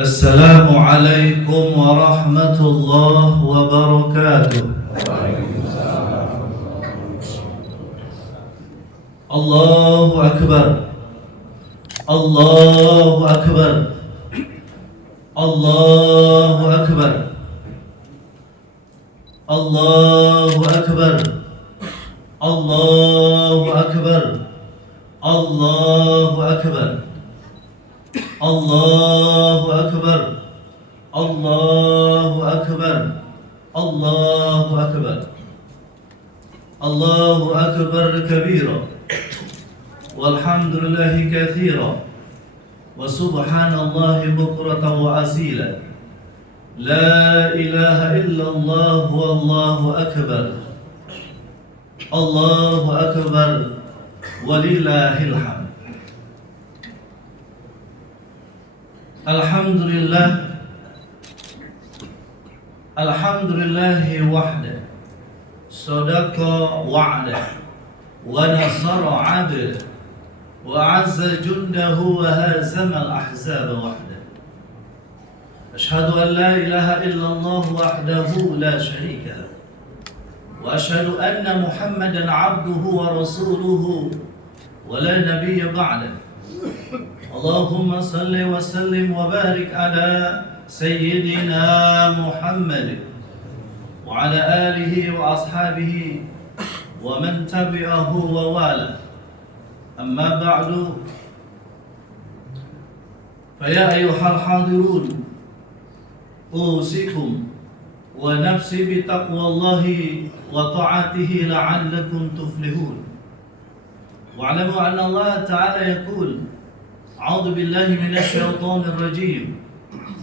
Assalamualaikum warahmatullahi wabarakatuh. Allahu Akbar. Allahu Akbar. Allahu Akbar. Allahu Akbar. Allahu Akbar. Allahu Akbar. Allahu Akbar. Allahu Akbar. Allahu Akbar. Allahu Akbar kabira. Walhamdulillahi katsira. Wa subhanallahi bukratan wa asila. La ilaha illallah wallahu akbar. Allahu akbar walillahil hamd. Alhamdulillah. Alhamdulillahi wahda. Sadaqa wa'da. Wa nasara 'abda. Wa 'azza jundahu wa hazama al-ahzaba wahda. Ashhadu an la ilaha illallah wahdahu la sharika lahu. Wa ashhadu anna Muhammadan 'abduhu wa rasuluhu wa la nabiyya ba'dahu. Allahumma salli wa sallim wa barik ala Sayyidina Muhammad wa ala alihi wa ashabihi wa man tabi'ahu wa wala. Amma ba'du. Faya ayyuhal hadirun, usikum wa nafsi bi taqwallahi wa ta'atihi la'allakum tuflihun. Wa'lamu anna Allah ta'ala yaqul أعوذ بالله من الشيطان الرجيم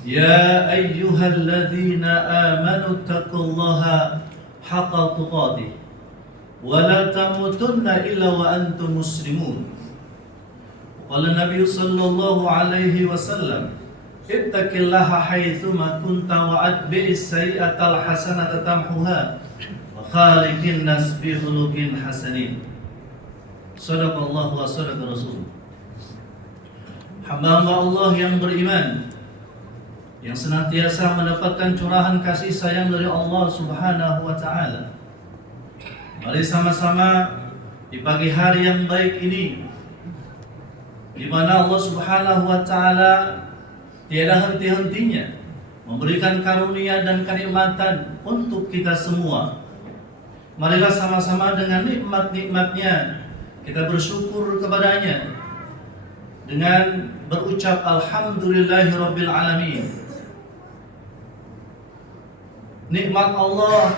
يا أيها الذين آمنوا اتقوا الله حق تقاته ولا تموتن إلا وأنتم مسلمون. قال النبي صلى الله عليه وسلم اتق الله حيثما كنت وأتبع السيئة الحسنة تمحها وخالق الناس بخلق حسن. صدق الله وصدق رسوله. Hamba-hamba Allah yang beriman, yang senantiasa mendapatkan curahan kasih sayang dari Allah Subhanahu wa Ta'ala. Mari sama-sama di pagi hari yang baik ini, di mana Allah Subhanahu wa Ta'ala tiada henti-hentinya memberikan karunia dan kenikmatan untuk kita semua. Marilah sama-sama dengan nikmat-nikmatnya kita bersyukur kepadanya dengan berucap alhamdulillahirabbil alamin. Nikmat Allah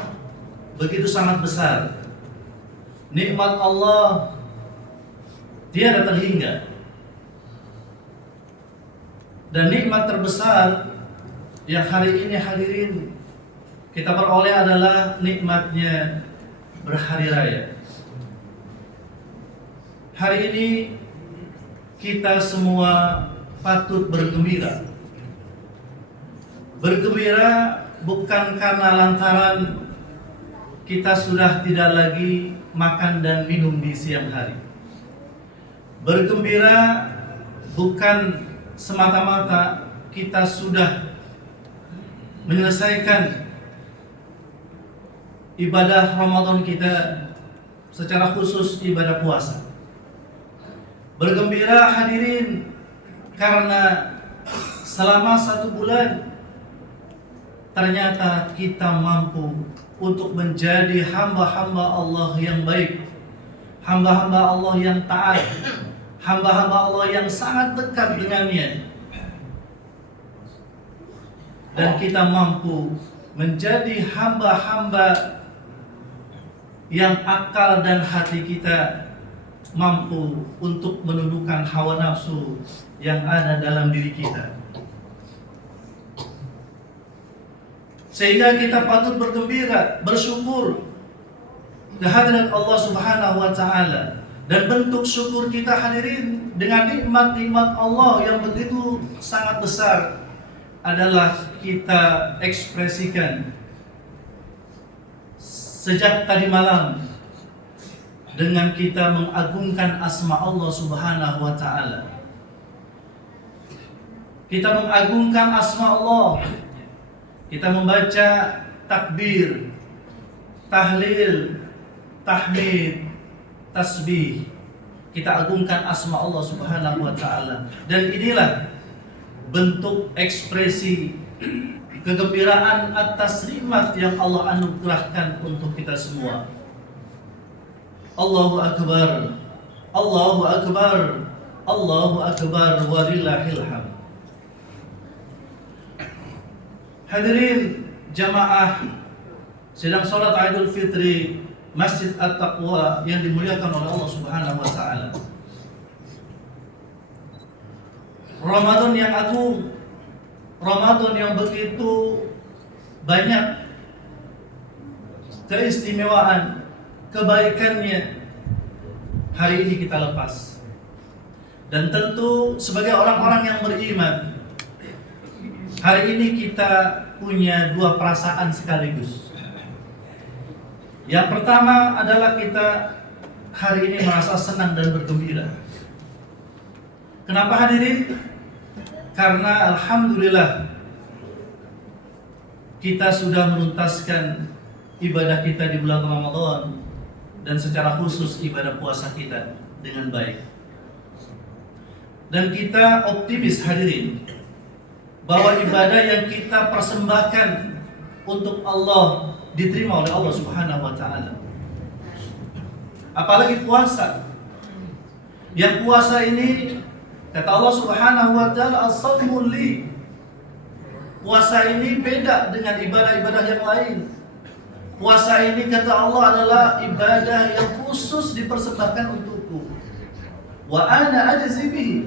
begitu sangat besar. Nikmat Allah tiada terhingga. Dan nikmat terbesar yang hari ini hadirin kita peroleh adalah nikmatnya berhari raya. Hari ini kita semua patut bergembira. Bergembira bukan karena lantaran kita sudah tidak lagi makan dan minum di siang hari. Bergembira bukan semata-mata kita sudah menyelesaikan ibadah Ramadan kita, secara khusus ibadah puasa. Bergembira hadirin karena selama 1 bulan ternyata kita mampu untuk menjadi hamba-hamba Allah yang baik, hamba-hamba Allah yang taat, hamba-hamba Allah yang sangat dekat dengannya. Dan kita mampu menjadi hamba-hamba yang akal dan hati kita mampu untuk menundukkan hawa nafsu yang ada dalam diri kita, sehingga kita patut bergembira, bersyukur kehadiran Allah Subhanahu wa Ta'ala. Dan bentuk syukur kita hadirin dengan nikmat-nikmat Allah yang begitu sangat besar adalah kita ekspresikan sejak tadi malam dengan kita mengagungkan asma Allah Subhanahu wa Ta'ala. kita mengagungkan asma Allah, kita membaca takbir, tahlil, tahmid, tasbih, kita agungkan asma Allah Subhanahu wa taala. Dan inilah bentuk ekspresi kegembiraan atas nikmat yang Allah anugerahkan untuk kita semua. Allahu akbar, Allahu akbar, Allahu akbar, walillahil hamd. Hadirin jamaah sedang salat Idul Fitri Masjid At-Taqwa yang dimuliakan oleh Allah Subhanahu wa taala. Ramadan yang agung, Ramadan yang begitu banyak keistimewaan, kebaikannya, hari ini kita lepas. Dan tentu sebagai orang-orang yang beriman, hari ini kita punya dua perasaan sekaligus. Yang pertama adalah kita hari ini merasa senang dan bergembira. Kenapa hadirin? Karena alhamdulillah kita sudah menuntaskan ibadah kita di bulan Ramadan dan secara khusus ibadah puasa kita dengan baik. Dan kita optimis hadirin bahwa ibadah yang kita persembahkan untuk Allah diterima oleh Allah Subhanahu wa taala. Apalagi puasa. Yang puasa ini kata Allah Subhanahu wa taala as-sawmu li. Puasa ini beda dengan ibadah-ibadah yang lain. Puasa ini kata Allah adalah ibadah yang khusus dipersembahkan untukku. Wa ana ajzi bihi.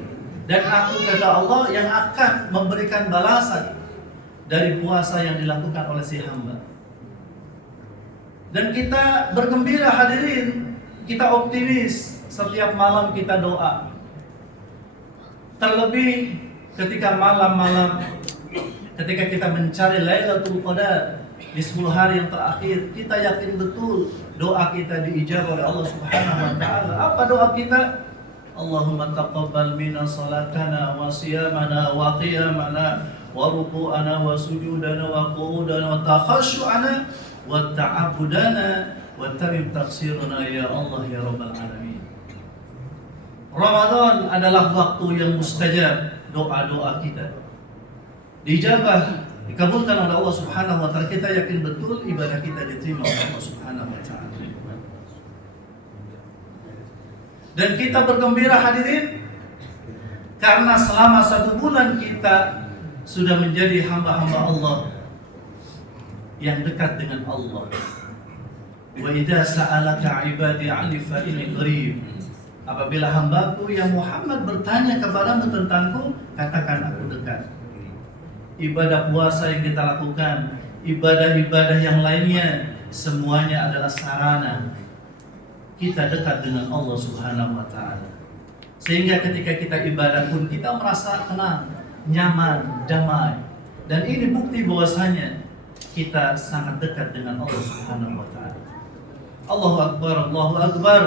Dan aku kata Allah yang akan memberikan balasan dari puasa yang dilakukan oleh si hamba. Dan kita bergembira hadirin, kita optimis setiap malam kita doa. Terlebih ketika malam-malam, ketika kita mencari Lailatul Qadar di 10 hari yang terakhir, kita yakin betul doa kita diijabah oleh Allah Subhanahu wa taala. Apa doa kita? Allahumma taqabbal minna salatana wa siyamana wa qiyamana wa ruku'ana wa sujudana wa qu'udana wa takhashu'ana wa ta'abudana wa tamim taqsiruna ya Allah ya Rabbal Alamin. Ramadan adalah waktu yang mustajab doa-doa kita. Dijabah, dikabulkan oleh Allah Subhanahu wa taala. Kita yakin betul ibadah kita diterima oleh Allah Subhanahu wa taala. Dan kita bergembira hadirin karena selama 1 bulan kita sudah menjadi hamba-hamba Allah yang dekat dengan Allah. Wa idza sa'alaka 'ibadi 'anni fa inni qarib. Apabila hambaku yang Muhammad bertanya kepadamu tentangku, katakan aku dekat. Ibadah puasa yang kita lakukan, ibadah-ibadah yang lainnya, semuanya adalah sarana kita dekat dengan Allah Subhanahu wa taala. Sehingga ketika kita ibadah pun kita merasa tenang, nyaman, damai. Dan ini bukti bahwasanya kita sangat dekat dengan Allah Subhanahu wa taala. Allahu akbar, Allahu akbar,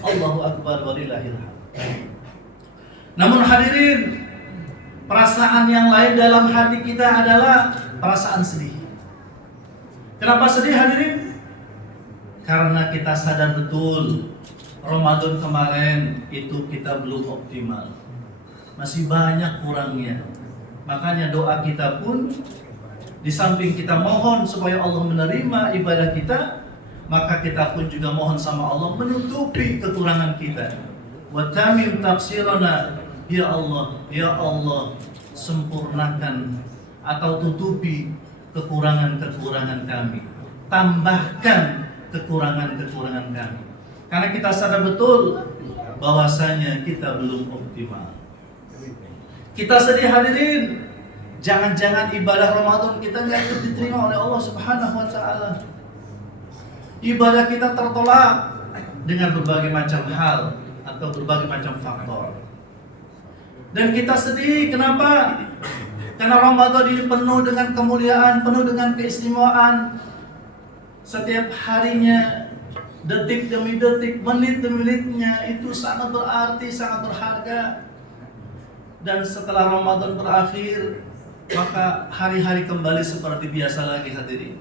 Allahu akbar walillahil hamd. Namun hadirin, perasaan yang lain dalam hati kita adalah perasaan sedih. Kenapa sedih hadirin? Karena kita sadar betul Ramadan kemarin itu kita belum optimal. Masih banyak kurangnya. Makanya doa kita pun di samping kita mohon supaya Allah menerima ibadah kita, maka kita pun juga mohon sama Allah menutupi kekurangan kita. Wa tamim taqsirana, ya Allah, sempurnakan atau tutupi kekurangan-kekurangan kami. Tambahkan kekurangan-kekurangan kami. Karena kita sadar betul bahwasanya kita belum optimal. Kita sedih hadirin, jangan-jangan ibadah Ramadan kita nggak diterima oleh Allah Subhanahu wa taala. Ibadah kita tertolak dengan berbagai macam hal atau berbagai macam faktor. Dan kita sedih, kenapa? Karena Ramadan ini penuh dengan kemuliaan, penuh dengan keistimewaan. Setiap harinya, detik demi detik, menit demi menitnya itu sangat berarti, sangat berharga. dan setelah Ramadan berakhir maka hari-hari kembali seperti biasa lagi hadirin.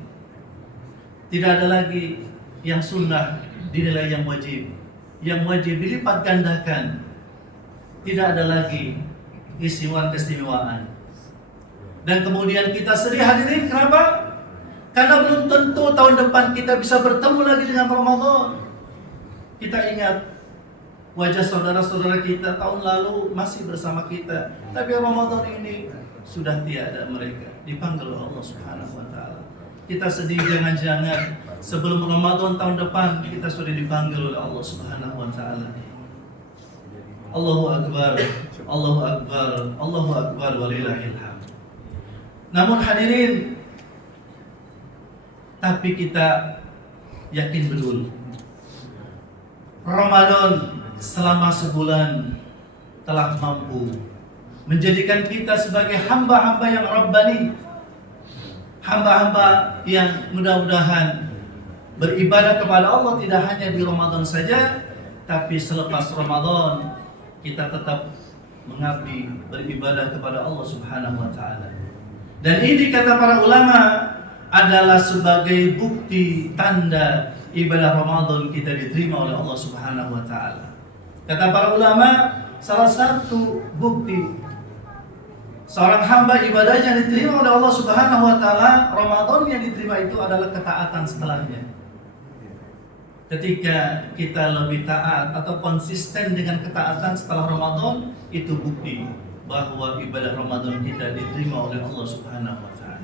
Tidak ada lagi yang sunnah dinilai yang wajib. Yang wajib dilipat gandakan. Tidak ada lagi keistimewaan. Dan kemudian kita sedih hadirin, kenapa? Karena belum tentu tahun depan kita bisa bertemu lagi dengan Ramadan. Kita ingat wajah saudara-saudara kita tahun lalu masih bersama kita, tapi Ramadan ini sudah tiada mereka, dipanggil oleh Allah Subhanahu wa taala. Kita sedih, jangan-jangan sebelum Ramadan tahun depan kita sudah dipanggil oleh Allah Subhanahu wa taala. Allahu akbar, Allahu akbar, Allahu akbar walillahil hamd. Namun hadirin, tapi kita yakin betul Ramadan selama sebulan telah mampu menjadikan kita sebagai hamba-hamba yang rabbani, hamba-hamba yang mudah-mudahan beribadah kepada Allah tidak hanya di Ramadan saja, tapi selepas Ramadan kita tetap mengabdi beribadah kepada Allah Subhanahu wa taala. Dan ini kata para ulama adalah sebagai bukti tanda ibadah Ramadan kita diterima oleh Allah Subhanahu wa taala. Kata para ulama, salah satu bukti seorang hamba ibadahnya diterima oleh Allah Subhanahu wa taala, Ramadan yang diterima itu adalah ketaatan setelahnya. Ketika kita lebih taat atau konsisten dengan ketaatan setelah Ramadan, itu bukti bahwa ibadah Ramadan kita diterima oleh Allah Subhanahu wa taala.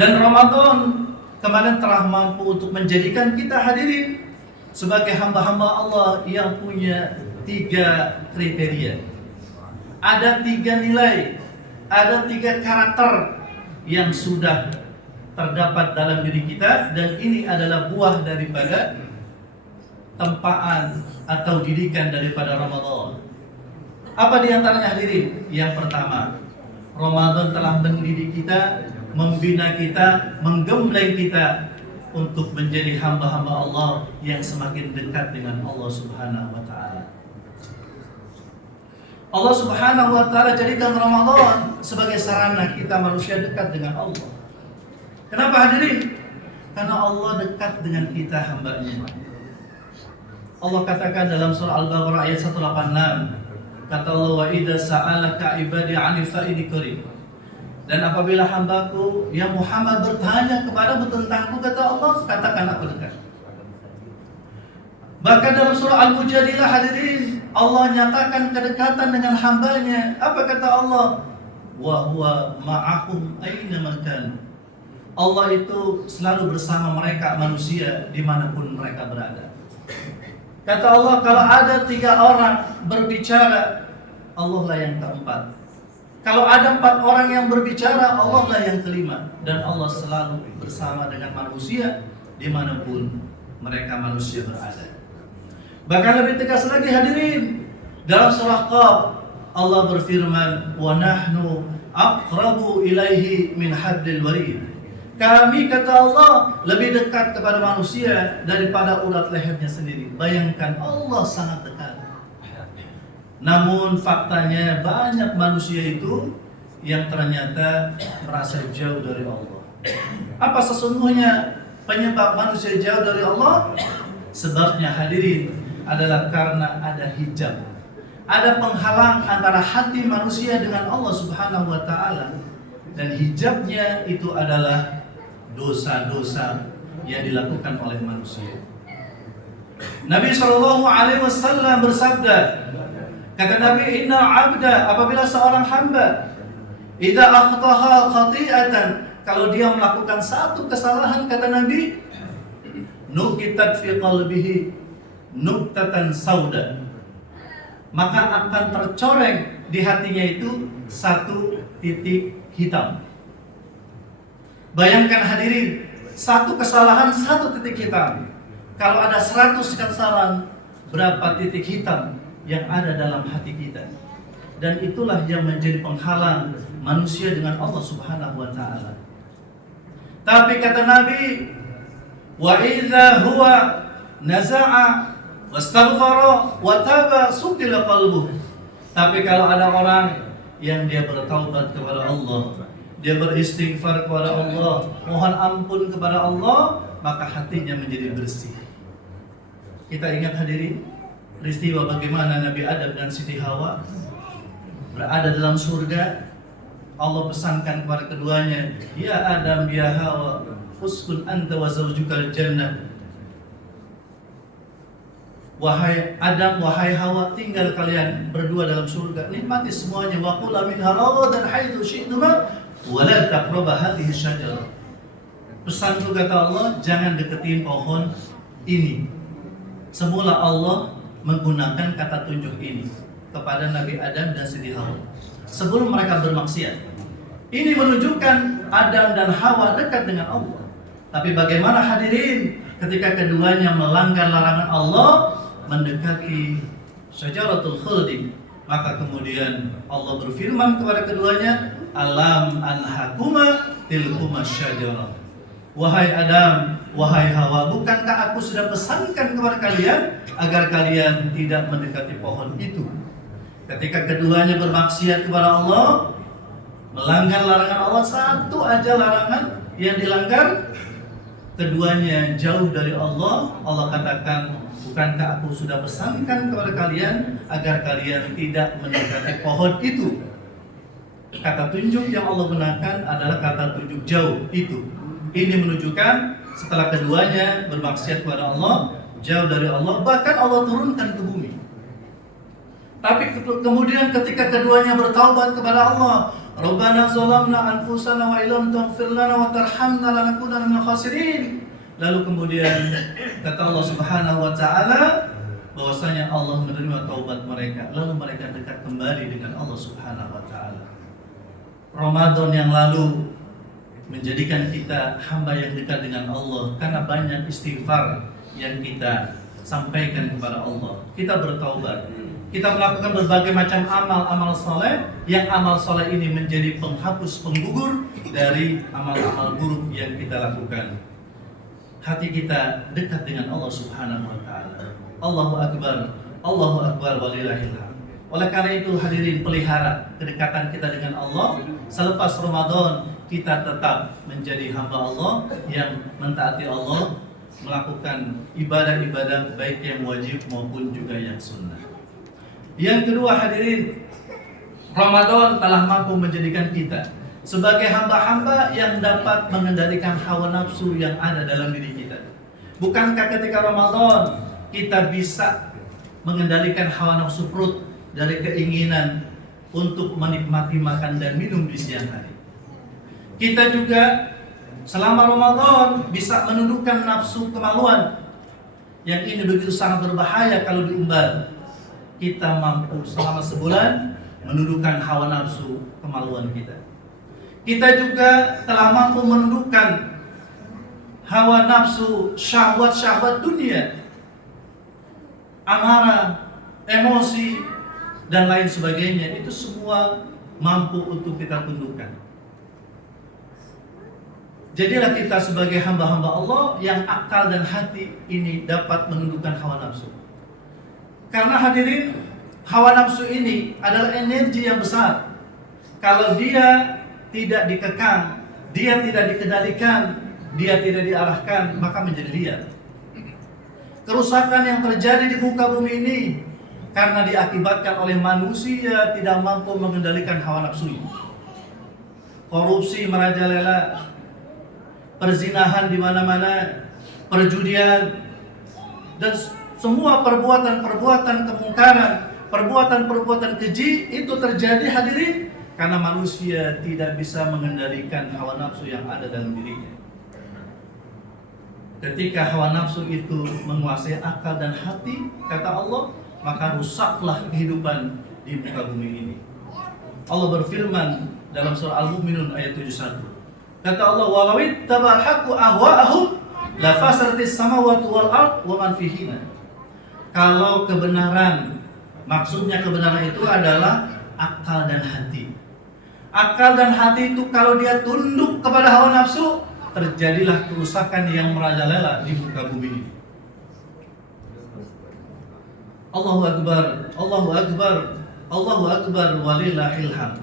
Dan Ramadan kemarin telah mampu untuk menjadikan kita hadirin sebagai hamba-hamba Allah yang punya 3 kriteria. Ada 3 nilai, ada 3 karakter yang sudah terdapat dalam diri kita, dan ini adalah buah daripada tempaan atau didikan daripada Ramadan. Apa di antaranya hadirin? Yang pertama, Ramadan telah mendidik kita, membina kita, menggembleng kita untuk menjadi hamba-hamba Allah yang semakin dekat dengan Allah Subhanahu wa taala. Allah Subhanahu wa taala jadikan Ramadan sebagai sarana kita manusia dekat dengan Allah. Kenapa hadirin? Karena Allah dekat dengan kita hambanya. Allah katakan dalam surah Al-Baqarah ayat 186, kata Allah, wa idza sa'alaka ibadi 'anni fa inni qarib. Dan apabila hambaku ya Muhammad bertanya kepadamu tentangku, kata Allah, katakan aku dekat. Bahkan dalam surah Al-Mujadilah hadirin, Allah nyatakan kedekatan dengan hambanya. Apa kata Allah? Wa huwa ma'ahum aina makan. Allah itu selalu bersama mereka manusia dimanapun mereka berada. Kata Allah, kalau ada 3 orang berbicara, Allah lah yang keempat. Kalau ada 4 orang yang berbicara, Allah lah yang kelima. Dan Allah selalu bersama dengan manusia dimanapun mereka manusia berada. Bahkan lebih tegas lagi hadirin, dalam surah Qaf Allah berfirman, wa nahnu aqrabu ilaihi min hablil warid. Kami, kata Allah, lebih dekat kepada manusia daripada urat lehernya sendiri. Bayangkan, Allah sangat dekat. Namun faktanya banyak manusia itu yang ternyata merasa jauh dari Allah. Apa sesungguhnya penyebab manusia jauh dari Allah? Sebabnya hadirin adalah karena ada hijab. Ada penghalang antara hati manusia dengan Allah Subhanahu wa taala. Dan hijabnya itu adalah dosa-dosa yang dilakukan oleh manusia. Nabi SAW bersabda, kata Nabi, inna abda, apabila seorang hamba idza akhtaha khati'atan, kalau dia melakukan satu kesalahan, kata Nabi, nukitat fi qalbihi nuktatan sauda, maka akan tercoreng di hatinya itu 1 titik hitam. Bayangkan hadirin, 1 kesalahan 1 titik hitam. Kalau ada 100 kesalahan, berapa titik hitam yang ada dalam hati kita? Dan itulah yang menjadi penghalang manusia dengan Allah Subhanahu wa taala. Tapi kata Nabi, wa idza huwa naza'a wastaghfara wa taba suqila qalbuh. Tapi kalau ada orang yang dia bertaubat kepada Allah, dia beristighfar kepada Allah, mohon ampun kepada Allah, maka hatinya menjadi bersih. Kita ingat hadirin peristiwa bagaimana Nabi Adam dan Siti Hawa berada dalam surga. Allah pesankan kepada keduanya, ya Adam, ya Hawa, uskun anta wa zawjukal jannah. Wahai Adam, wahai Hawa, tinggal kalian berdua dalam surga, nikmati semuanya. Wa kula minha ragadan haitsu syi'tuma wa la taqrabu hadhihi syajarah. Pesanku kata Allah, jangan deketin pohon ini. Semula Allah menggunakan kata tunjuk ini kepada Nabi Adam dan Siti Hawa sebelum mereka bermaksiat. Ini menunjukkan Adam dan Hawa dekat dengan Allah. Tapi bagaimana hadirin ketika keduanya melanggar larangan Allah, mendekati syajaratul khuldi, maka kemudian Allah berfirman kepada keduanya, alam anhakuma tilkuma syajarah. Wahai Adam, wahai Hawa, bukankah aku sudah pesankan kepada kalian agar kalian tidak mendekati pohon itu? Ketika keduanya bermaksiat kepada Allah, melanggar larangan Allah, satu aja larangan yang dilanggar, keduanya jauh dari Allah. Allah katakan, bukankah aku sudah pesankan kepada kalian agar kalian tidak mendekati pohon itu? Kata tunjuk yang Allah gunakan adalah kata tunjuk jauh itu. Ini menunjukkan setelah keduanya bermaksiat kepada Allah, jauh dari Allah, bahkan Allah turunkan ke bumi. Tapi kemudian ketika keduanya bertaubat kepada Allah, Rabbana zalamna anfusana wa illam taghfir lana wa tarhamna lanakunanna minal khasirin. Lalu kemudian kata Allah Subhanahu wa taala bahwasanya Allah menerima taubat mereka, lalu mereka dekat kembali dengan Allah Subhanahu wa taala. Ramadan yang lalu menjadikan kita hamba yang dekat dengan Allah karena banyak istighfar yang kita sampaikan kepada Allah. Kita bertaubat, kita melakukan berbagai macam amal soleh, yang amal soleh ini menjadi penghapus penggugur dari amal-amal buruk yang kita lakukan. Hati kita dekat dengan Allah Subhanahu wa taala. Allahu akbar, Allahu akbar walillahil hamd. Oleh karena itu hadirin, pelihara kedekatan kita dengan Allah. Selepas Ramadan kita tetap menjadi hamba Allah yang mentaati Allah, melakukan ibadah-ibadah baik yang wajib maupun juga yang sunnah. Yang kedua hadirin, Ramadan telah mampu menjadikan kita sebagai hamba-hamba yang dapat mengendalikan hawa nafsu yang ada dalam diri kita. Bukankah ketika Ramadan kita bisa mengendalikan hawa nafsu perut dari keinginan untuk menikmati makan dan minum di siang hari? Kita juga selama Ramadan bisa menundukkan nafsu kemaluan, yang ini begitu sangat berbahaya kalau diumbar. Kita mampu selama sebulan menundukkan hawa nafsu kemaluan kita. Kita juga telah mampu menundukkan hawa nafsu syahwat-syahwat dunia, amarah, emosi, dan lain sebagainya. Itu semua mampu untuk kita tundukkan. Jadilah kita sebagai hamba-hamba Allah yang akal dan hati ini dapat menundukkan hawa nafsu. Karena hadirin, hawa nafsu ini adalah energi yang besar. Kalau dia tidak dikekang, dia tidak dikendalikan, dia tidak diarahkan, maka menjadi liar. Kerusakan yang terjadi di muka bumi ini karena diakibatkan oleh manusia tidak mampu mengendalikan hawa nafsunya. Korupsi merajalela, perzinahan di mana-mana, perjudian, dan semua perbuatan-perbuatan kemungkaran, perbuatan-perbuatan keji itu terjadi hadirin karena manusia tidak bisa mengendalikan hawa nafsu yang ada dalam dirinya. Ketika hawa nafsu itu menguasai akal dan hati, kata Allah, maka rusaklah kehidupan di muka bumi ini. Allah berfirman dalam surah Al-Mu'minun ayat 71. Kata Allah, "Walau ittaba'al haqqu ahwa'ahum la fasadatis samawati wal ard wa man fihinna." Kalau kebenaran, maksudnya kebenaran itu adalah akal dan hati. Akal dan hati itu kalau dia tunduk kepada hawa nafsu, terjadilah kerusakan yang merajalela di muka bumi ini. Allahu akbar, Allahu akbar. Allahu Akbar walillahil hamd.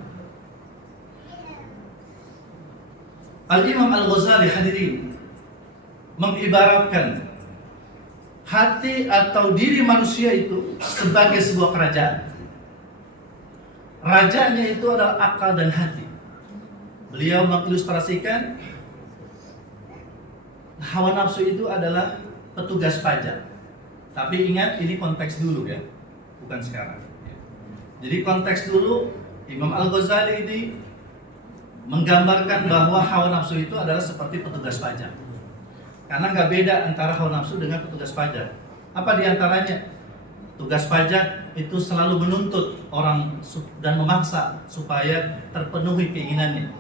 Al-Imam Al-Ghazali hadirin mengibaratkan hati atau diri manusia itu sebagai sebuah kerajaan. Rajanya itu adalah akal dan hati. Beliau mengilustrasikan hawa nafsu itu adalah petugas pajak. Tapi ingat, ini konteks dulu ya, bukan sekarang. Jadi konteks dulu, Imam Al-Ghazali ini menggambarkan bahwa hawa nafsu itu adalah seperti petugas pajak. Karena nggak beda antara hawa nafsu dengan petugas pajak. Apa diantaranya? Tugas pajak itu selalu menuntut orang dan memaksa supaya terpenuhi keinginannya.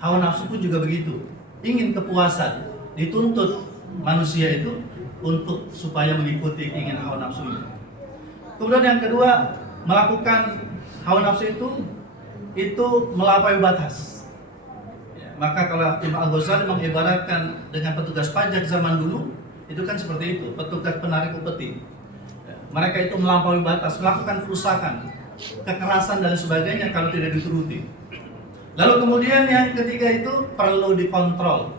Hawa nafsu pun juga begitu. Ingin kepuasan, dituntut manusia itu untuk supaya mengikuti keinginan hawa nafsunya. Kemudian yang kedua, melakukan hawa nafsu itu melampaui batas. Ya, maka kalau Imam Al-Ghazali mengibaratkan dengan petugas pajak zaman dulu, itu kan seperti itu, petugas penarik upeti. Ya, mereka itu melampaui batas, melakukan kerusakan, kekerasan dan sebagainya kalau tidak dituruti. Lalu kemudian yang ketiga itu perlu dikontrol.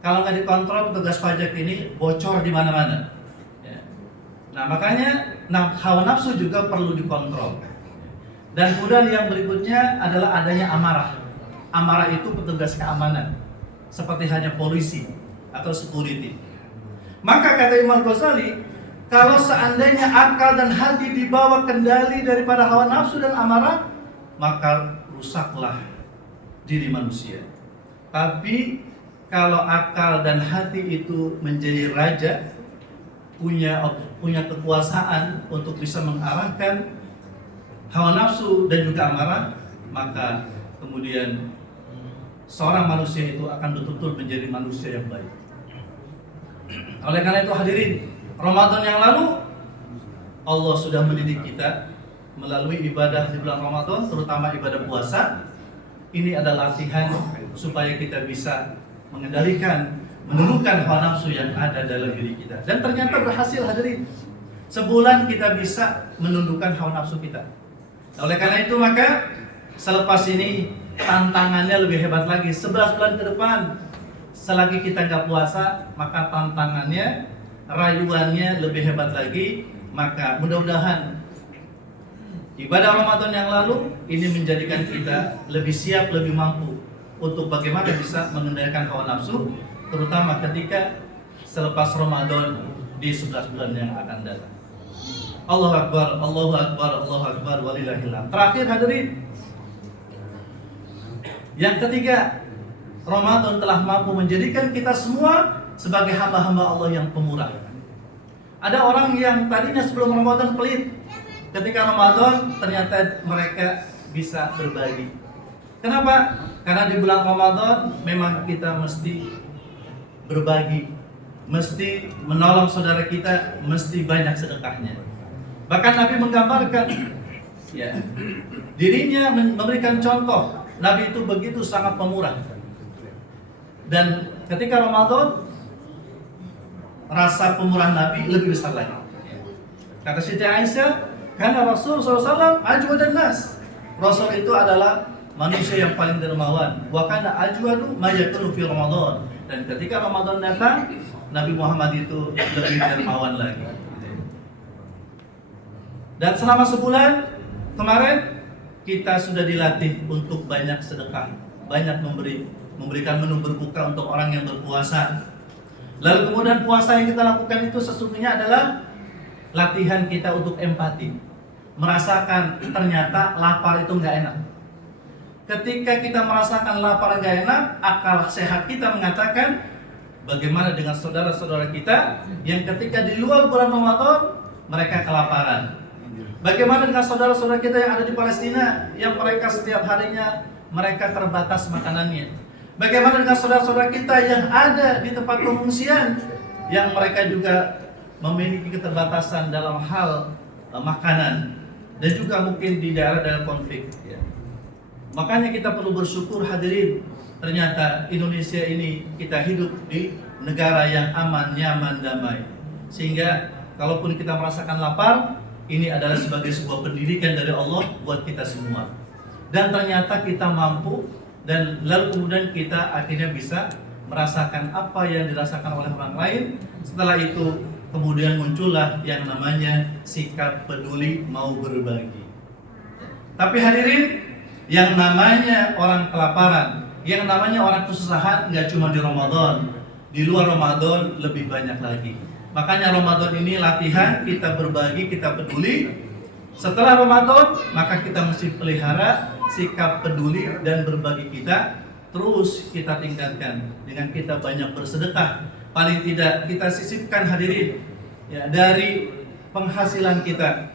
Kalau nggak dikontrol, petugas pajak ini bocor di mana-mana. Ya. Nah makanya hawa nafsu juga perlu dikontrol. Dan kemudian yang berikutnya adalah adanya amarah. Amarah itu petugas keamanan, seperti hanya polisi atau security. Maka kata Imam Ghazali, kalau seandainya akal dan hati dibawa kendali daripada hawa nafsu dan amarah, maka rusaklah diri manusia. Tapi kalau akal dan hati itu menjadi raja, punya kekuasaan untuk bisa mengarahkan hawa nafsu dan juga amarah, maka kemudian seorang manusia itu akan betul-betul menjadi manusia yang baik. Oleh karena itu hadirin, Ramadan yang lalu Allah sudah mendidik kita melalui ibadah di bulan Ramadan, terutama ibadah puasa. Ini adalah latihan supaya kita bisa mengendalikan, menurunkan hawa nafsu yang ada dalam diri kita. Dan ternyata berhasil hadirin. Sebulan kita bisa menundukkan hawa nafsu kita. Oleh karena itu maka selepas ini tantangannya lebih hebat lagi. 11 bulan ke depan, selagi kita nggak puasa, maka tantangannya, rayuannya lebih hebat lagi. Maka mudah-mudahan ibadah Ramadan yang lalu ini menjadikan kita lebih siap, lebih mampu untuk bagaimana bisa mengendalikan hawa nafsu, terutama ketika selepas Ramadan di 11 bulan yang akan datang. Allahu Akbar, Allahu Akbar, Allahu Akbar, walillahil hamd. Terakhir hadirin, yang ketiga, Ramadan telah mampu menjadikan kita semua sebagai hamba-hamba Allah yang pemurah. Ada orang yang tadinya sebelum Ramadan pelit, ketika Ramadan ternyata mereka bisa berbagi. Kenapa? Karena di bulan Ramadan memang kita mesti berbagi, mesti menolong saudara kita, mesti banyak sedekahnya. Bahkan Nabi menggambarkan, ya, dirinya memberikan contoh. Nabi itu begitu sangat pemurah. Dan ketika Ramadan, rasa pemurah Nabi lebih besar lagi. Kata Siti Aisyah, karena Rasul SAW ajwadan nas. Rasul itu adalah manusia yang paling dermawan. Wa kana ajwadu ma yakunu fi Ramadan. Dan ketika Ramadan datang, Nabi Muhammad itu lebih dermawan lagi. Dan selama sebulan kemarin kita sudah dilatih untuk banyak sedekah, banyak memberikan menu berbuka untuk orang yang berpuasa. Lalu kemudian puasa yang kita lakukan itu sesungguhnya adalah latihan kita untuk empati, merasakan ternyata lapar itu nggak enak. Ketika kita merasakan lapar nggak enak, akal sehat kita mengatakan bagaimana dengan saudara-saudara kita yang ketika di luar bulan Ramadan mereka kelaparan. Bagaimana dengan saudara-saudara kita yang ada di Palestina yang mereka setiap harinya mereka terbatas makanannya. Bagaimana dengan saudara-saudara kita yang ada di tempat pengungsian yang mereka juga memiliki keterbatasan dalam hal makanan dan juga mungkin di daerah-daerah konflik. Makanya kita perlu bersyukur hadirin, ternyata Indonesia ini kita hidup di negara yang aman, nyaman, damai. Sehingga kalaupun kita merasakan lapar, ini adalah sebagai sebuah pendidikan dari Allah buat kita semua. Dan ternyata kita mampu, dan lalu kemudian kita akhirnya bisa merasakan apa yang dirasakan oleh orang lain. Setelah itu kemudian muncullah yang namanya sikap peduli mau berbagi. Tapi hadirin, yang namanya orang kelaparan, yang namanya orang kesusahan nggak cuma di Ramadan, di luar Ramadan lebih banyak lagi. Makanya Ramadan ini latihan kita berbagi, kita peduli. Setelah Ramadan, maka kita mesti pelihara sikap peduli dan berbagi kita. Terus kita tingkatkan dengan kita banyak bersedekah. Paling tidak kita sisipkan hadirin ya, dari penghasilan kita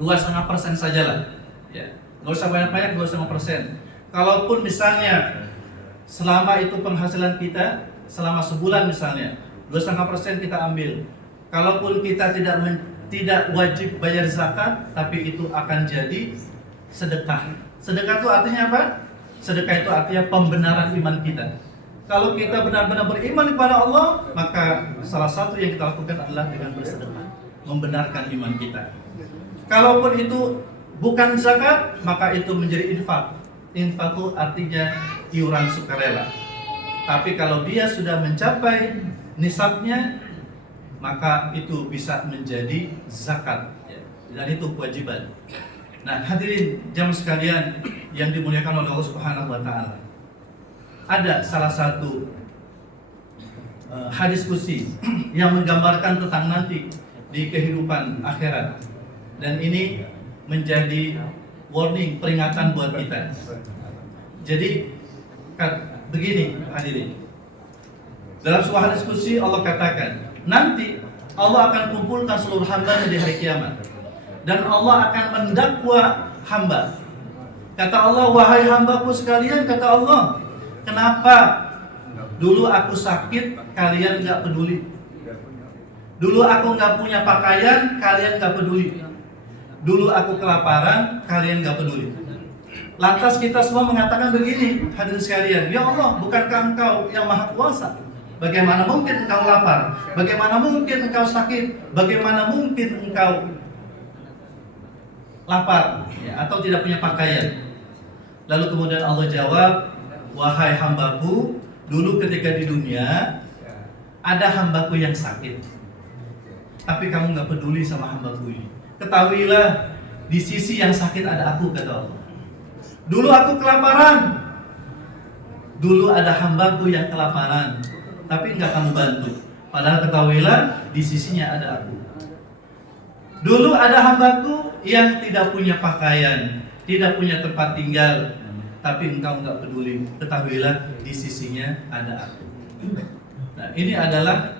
2,5% sajalah. Ya, nggak usah banyak-banyak, 2,5%. Kalaupun misalnya selama itu penghasilan kita selama sebulan misalnya 2,5% kita ambil. Kalaupun kita tidak wajib bayar zakat, tapi itu akan jadi sedekah. Sedekah itu artinya apa? Sedekah itu artinya pembenaran iman kita. Kalau kita benar-benar beriman kepada Allah, maka salah satu yang kita lakukan adalah dengan bersedekah, membenarkan iman kita. Kalaupun itu bukan zakat, maka itu menjadi infak. Infak itu artinya iuran sukarela. Tapi kalau dia sudah mencapai nisabnya, maka itu bisa menjadi zakat, dan itu kewajiban. Nah, hadirin jamaah sekalian yang dimuliakan oleh Allah Subhanahu wa taala. Ada salah satu hadis qudsi yang menggambarkan tentang nanti di kehidupan akhirat. Dan ini menjadi warning, peringatan buat kita. Jadi begini hadirin. Dalam sebuah hadis qudsi Allah katakan, nanti Allah akan kumpulkan seluruh hamba di hari kiamat. Dan Allah akan mendakwa hamba. Kata Allah, wahai hambaku sekalian, kata Allah, kenapa dulu aku sakit, kalian gak peduli? Dulu aku gak punya pakaian, kalian gak peduli. Dulu aku kelaparan, kalian gak peduli. Lantas kita semua mengatakan begini, hadirin sekalian, ya Allah, bukankah Engkau yang maha kuasa? Bagaimana mungkin Engkau lapar? Bagaimana mungkin Engkau sakit? Bagaimana mungkin Engkau lapar ya, atau tidak punya pakaian? Lalu kemudian Allah jawab, wahai hambaku, dulu ketika di dunia ada hambaku yang sakit, tapi kamu gak peduli sama hambaku ini. Ketahuilah, di sisi yang sakit ada aku, kata Allah. Dulu aku kelaparan, dulu ada hambaku yang kelaparan, tapi enggak kamu bantu. Padahal ketahuilah, di sisinya ada aku. Dulu ada hambaku yang tidak punya pakaian, tidak punya tempat tinggal, tapi engkau enggak peduli. Ketahuilah, di sisinya ada aku. Nah, ini adalah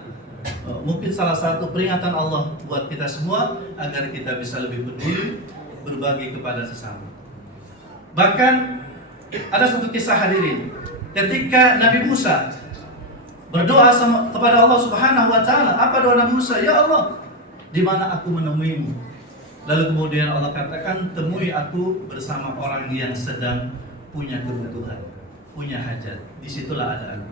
mungkin salah satu peringatan Allah buat kita semua agar kita bisa lebih peduli, berbagi kepada sesama. Bahkan ada satu kisah hadirin, ketika Nabi Musa berdoa kepada Allah Subhanahu wa taala. Apa doa Nabi Musa? Ya Allah, di mana aku menemuimu? Lalu kemudian Allah katakan, temui aku bersama orang yang sedang punya kebutuhan, punya hajat. Disitulah ada aku.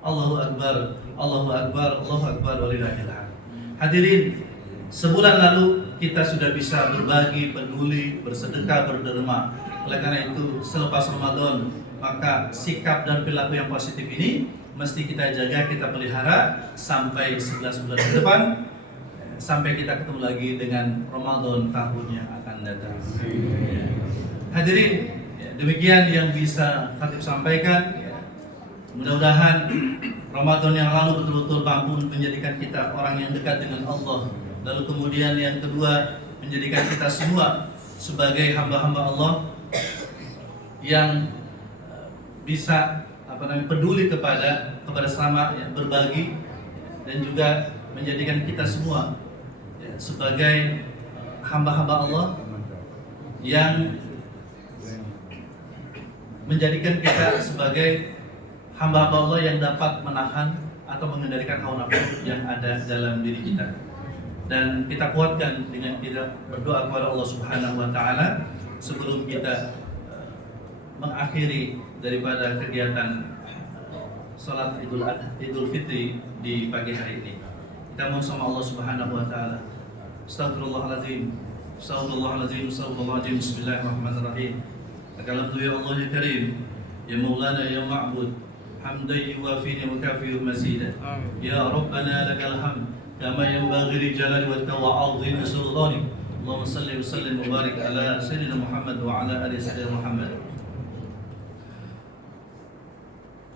Allahu Akbar, Allahu Akbar, Allahu Akbar, walillahil hamd. Hadirin, sebulan lalu kita sudah bisa berbagi, peduli, bersedekah, berderma. Oleh karena itu, selepas Ramadan, maka sikap dan perilaku yang positif ini mesti kita jaga, kita pelihara sampai 11 bulan ke depan, sampai kita ketemu lagi dengan Ramadan tahun yang akan datang. Hadirin, demikian yang bisa Khatib sampaikan. Mudah-mudahan Ramadan yang lalu betul-betul mampu menjadikan kita orang yang dekat dengan Allah. Lalu kemudian yang kedua, menjadikan kita semua sebagai hamba-hamba Allah yang bisa peduli kepada sesama, ya, berbagi, dan juga menjadikan kita semua ya, sebagai hamba-hamba Allah yang menjadikan kita sebagai hamba-hamba Allah yang dapat menahan atau mengendalikan hawa nafsu yang ada dalam diri kita. Dan kita kuatkan dengan kita berdoa kepada Allah Subhanahu wa taala sebelum kita mengakhiri daripada kegiatan salat Idul Fitri di pagi hari ini. Kita mohon sama Allah Subhanahu wa taala. Astagfirullahaladzim. Astagfirullahaladzim, astagfirullahaladzim, bismillahirrahmanirrahim. Akalamtu ya Allah ya Karim, ya Maulana ya Ma'bud, hamdan yuwafi wa kafiyu mazida. Ya Rabbana lakal hamd, kama yanbaghi li jalali wajhika wa 'azimi sultanik. Allahumma salli wa sallim wa barik ala sayyidina Muhammad wa ala ali sayyidina Muhammad.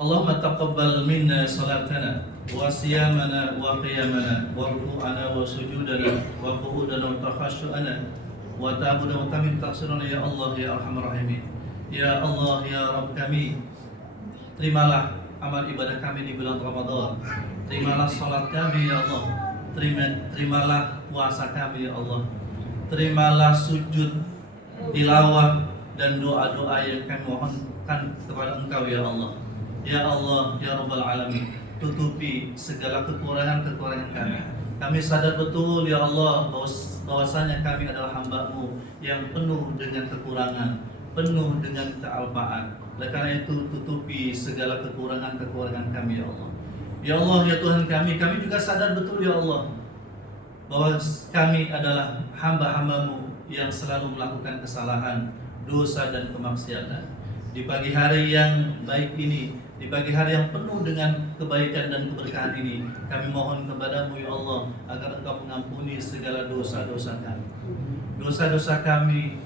Allahumma taqabbal minna salatana wa siyamana wa qiyamana wa ruku'ana wa sujudana wa qu'udana wa takhashu'ana wa ta'budana wa tamim taqsirana ya Allah ya arhamar rahimin. Ya Allah ya Rabb kami, terimalah amal ibadah kami di bulan Ramadan. Terimalah salat kami ya Allah. Terimalah puasa kami ya Allah. Terimalah sujud, tilawah dan doa-doa yang kami mohonkan kepada Engkau ya Allah. Ya Allah, ya Rabbal Alamin, tutupi segala kekurangan-kekurangan kami. Kami sadar betul ya Allah bahwasanya kami adalah hamba-Mu yang penuh dengan kekurangan, penuh dengan kealpaan. Oleh karena itu tutupi segala kekurangan-kekurangan kami ya Allah. Ya Allah, ya Tuhan kami juga sadar betul ya Allah bahwa kami adalah hamba-hamba-Mu yang selalu melakukan kesalahan, dosa dan kemaksiatan. Di pagi hari yang baik ini, di pagi hari yang penuh dengan kebaikan dan keberkahan ini, kami mohon kepada-Mu ya Allah agar Engkau mengampuni segala dosa-dosa kami. Dosa-dosa kami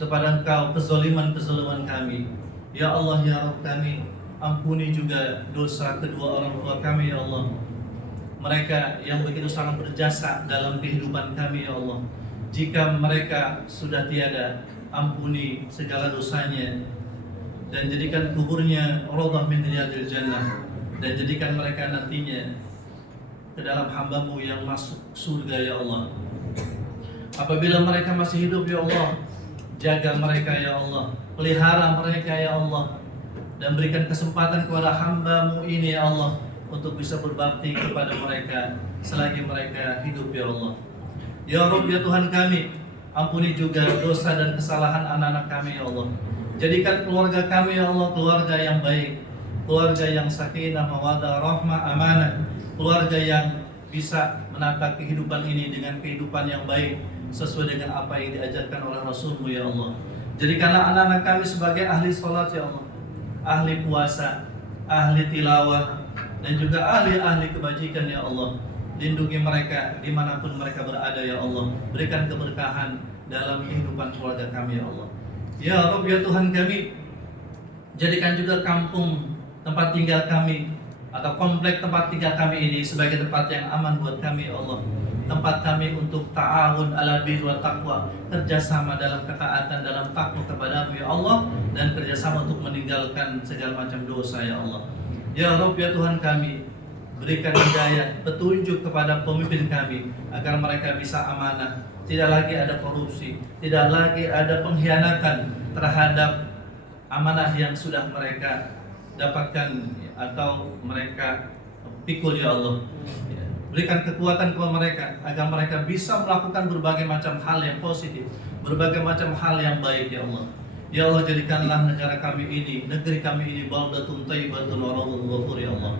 kepada Engkau, kezaliman-kezaliman kami. Ya Allah ya Rabb kami, ampuni juga dosa kedua orang tua kami ya Allah. Mereka yang begitu sangat berjasa dalam kehidupan kami ya Allah. Jika mereka sudah tiada, ampuni segala dosanya dan jadikan kuburnya radhah min riyadil jannah, dan jadikan mereka nantinya ke dalam hamba-Mu yang masuk surga ya Allah. Apabila mereka masih hidup ya Allah, jaga mereka ya Allah, pelihara mereka ya Allah, dan berikan kesempatan kepada hamba-Mu ini ya Allah untuk bisa berbakti kepada mereka selagi mereka hidup ya Allah. Ya Rabb ya Tuhan kami, ampuni juga dosa dan kesalahan anak-anak kami ya Allah. Jadikan keluarga kami ya Allah keluarga yang baik, keluarga yang sakinah, mawaddah, rahmah, amanah, keluarga yang bisa menata kehidupan ini dengan kehidupan yang baik sesuai dengan apa yang diajarkan oleh Rasul-Mu ya Allah. Jadikanlah anak-anak kami sebagai ahli salat ya Allah, ahli puasa, ahli tilawah, dan juga ahli-ahli kebajikan ya Allah. Lindungi mereka dimanapun mereka berada ya Allah. Berikan keberkahan dalam kehidupan keluarga kami ya Allah. Ya Rabb ya Tuhan kami, jadikan juga kampung tempat tinggal kami atau komplek tempat tinggal kami ini sebagai tempat yang aman buat kami ya Allah. Tempat kami untuk ta'awun ala birri wa taqwa, kerjasama dalam ketaatan, dalam takwa kepada-Mu ya Allah, dan kerjasama untuk meninggalkan segala macam dosa ya Allah. Ya Rabb ya Tuhan kami, berikan hidayah, petunjuk kepada pemimpin kami agar mereka bisa amanah, tidak lagi ada korupsi, tidak lagi ada pengkhianatan terhadap amanah yang sudah mereka dapatkan atau mereka pikul ya Allah. Berikan kekuatan kepada mereka agar mereka bisa melakukan berbagai macam hal yang positif, berbagai macam hal yang baik ya Allah. Ya Allah, jadikanlah negara kami ini, negeri kami ini baldatun thayyibatun wa rawdun ghafur ya Allah.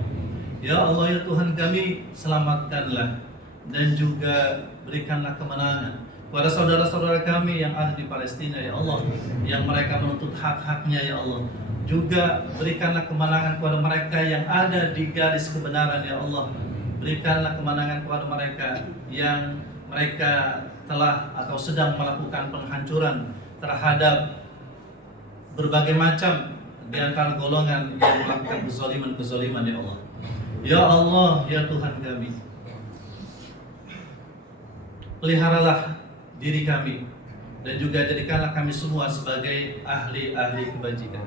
Ya Allah ya Tuhan kami, selamatkanlah dan juga berikanlah kemenangan kepada saudara-saudara kami yang ada di Palestina ya Allah, yang mereka menuntut hak-haknya ya Allah. Juga berikanlah kemenangan kepada mereka yang ada di garis kebenaran ya Allah. Berikanlah kemenangan kepada mereka yang mereka telah atau sedang melakukan penghancuran terhadap berbagai macam di antara golongan yang melakukan kezaliman ya Allah. Ya Allah ya Tuhan kami, peliharalah diri kami dan juga jadikanlah kami semua sebagai ahli-ahli kebajikan.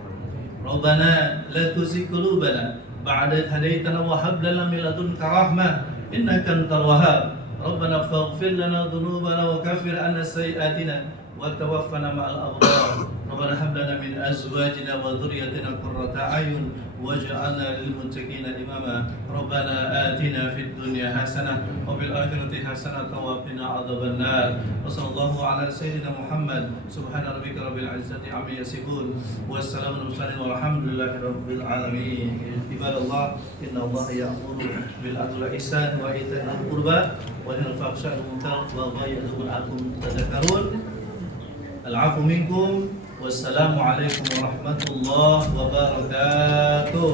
Rabbana la tuzigh qulubana ba'da idh hadaitana wa hab lana min ladunka rahmah innaka antal wahhab. Rabbana faghfir lana dhunubana wa kaffir 'anna sayyi'atina wa tawaffana ma'al abrar. ربنا هب لنا من أزواجنا وذريتنا قرة أعين واجعلنا للمتقين إماما ربنا آتنا في الدنيا حسنة وفي الآخرة حسنة وقنا عذاب النار وصلى الله على سيدنا محمد سبحان ربك رب العزة عما يصفون والسلام على المرسلين والحمد لله رب العالمين. عباد الله إن الله يأمر بالعدل والإحسان وإيتاء ذي القربى وينهى عن الفحشاء والمنكر والبغي يعظكم لعلكم تذكرون. العفو منكم والسلام عليكم ورحمة الله وبركاته.